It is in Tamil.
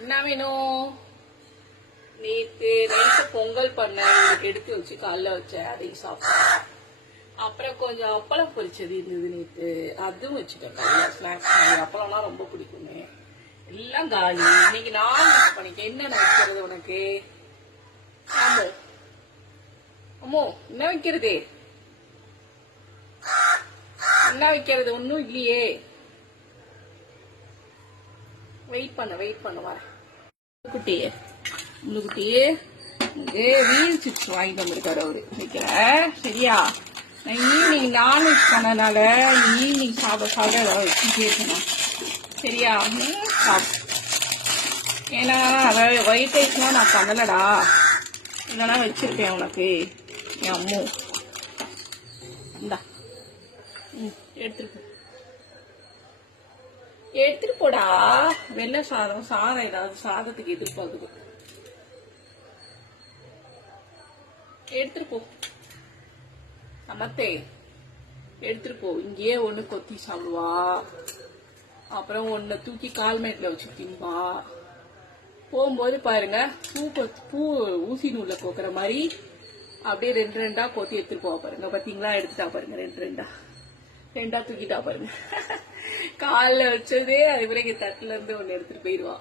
என்ன வேணும்? நேத்து நைட்டு பொங்கல் பண்ண எடுத்து வச்சு காலைல வச்சேன், அதையும் சாப்பிட்டேன். அப்புறம் கொஞ்சம் அப்பளம் பொரிச்சது இருந்தது நேத்து, அதுவும் வச்சுட்டேன் காலைல ஸ்நாக்ஸ். அப்பளம்னா ரொம்ப பிடிக்குமே. எல்லாம் காலி. இன்னைக்கு நான் மிஸ் பண்ணிட்டேன். என்ன வைக்கிறது உனக்கு? ஆமோ அம்மோ, என்ன வைக்கிறது? என்ன வைக்கிறது? ஒன்னும் இல்லையே. வெயிட் பண்ண வர குட்டியே. முள்ளுக்குட்டியே வீல் சிப்ஸ் வாங்கிட்டு வந்திருக்காரு அவரு. வைக்கிற சரியா? நான் ஈவினிங் நான்வெஜ் பண்ணனால ஈவினிங் சாப்பிட ஏதாவது வச்சுட்டே இருக்கணும் சரியா? ஏன்னா ஒயிட் ரைஸ்லாம் நான் பண்ணலடா, இல்லைன்னா வச்சிருக்கேன் உனக்கு. என் அம்மு இந்தா எடுத்துட்டு போடா. வெள்ளை சாதம் ஏதாவது சாதத்துக்கு எதிர்பார்க்குது. எடுத்துட்டு போ அமத்தே, எடுத்துட்டு போ. இங்கேயே ஒண்ணு கொத்தி சாப்பிடுவா, அப்புறம் ஒன்னு தூக்கி கால்மேட்ல வச்சு தின்பா. போகும்போது பாருங்க, பூ ஊசி நூல்ல கோக்குற மாதிரி அப்படியே ரெண்டு ரெண்டா கொத்தி எடுத்துட்டு போவா பாருங்க. பாத்தீங்களா? எடுத்துட்டா பாருங்க, ரெண்டா தூக்கிட்டா பாருங்க. காலில் வச்சதே அது பிறகு தட்டுல இருந்து ஒன்னு எடுத்துட்டு போயிடுவா.